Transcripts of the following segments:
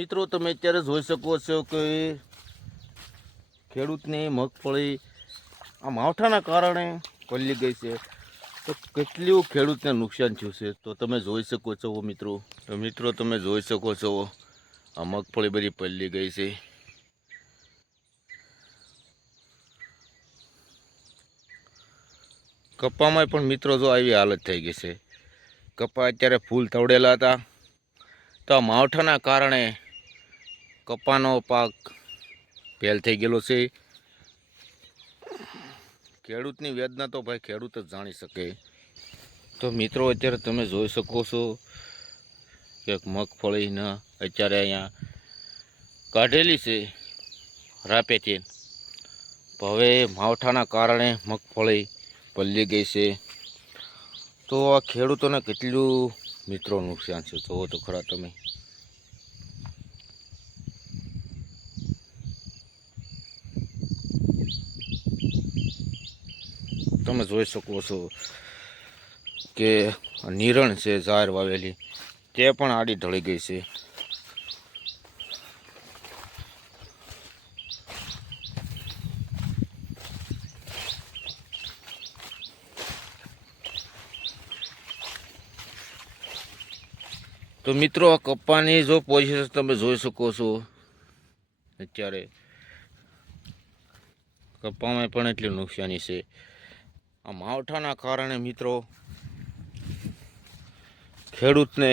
મિત્રો તમે અત્યારે જોઈ શકો છો કે ખેડૂતની મગફળી આ માવઠાના કારણે પલળી ગઈ છે. તો કેટલું ખેડૂતને નુકસાન થયું છે તો તમે જોઈ શકો છો મિત્રો. તો મિત્રો તમે જોઈ શકો છો આ મગફળી બધી પલળી ગઈ છે. કપામાં પણ મિત્રો જો આવી હાલત થઈ ગઈ છે. કપા અત્યારે ફૂલ તવડેલા હતા, તો આ માવઠાના કારણે કપાનો પાક ફેલ થઈ ગયેલો છે. ખેડૂતની વેદના તો ભાઈ ખેડૂત જ જાણી શકે. તો મિત્રો અત્યારે તમે જોઈ શકો છો કે મગફળીના અત્યારે અહીંયા કાઢેલી છે રાપેથી. હવે માવઠાના કારણે મગફળી પલળી ગઈ છે. તો આ ખેડૂતોને કેટલું મિત્રો નુકસાન છે જોવો તો ખરા તમે. તમે જોઈ શકો છો કે નિરણ છે ઝાર વાવેલી તે પણ આડી ઢળી ગઈ છે. તો મિત્રો આ કપાની જો પોઝિશન તમે જોઈ શકો છો. અત્યારે કપામાં પણ એટલી નુકસાની છે. આ માવઠાના કારણે મિત્રો ખેડૂતને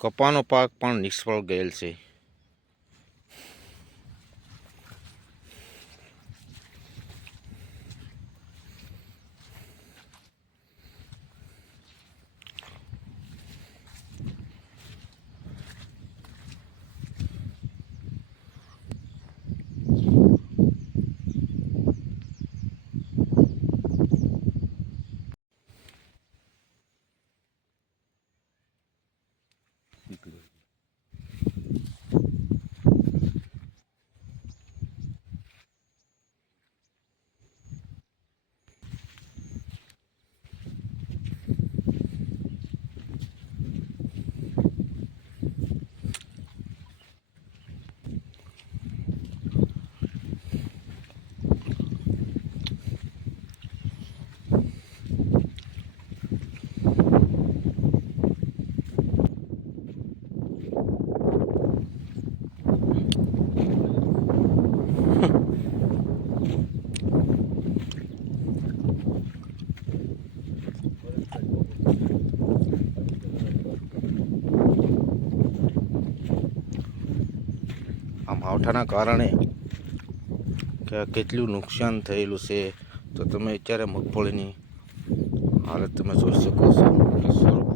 કપાનો પાક પણ નિષ્ફળ ગયેલ છે. આ માવઠાના કારણે કેટલું નુકસાન થયેલું છે તો તમે અત્યારે મગફળીની હાલત તમે જોઈ શકો છો.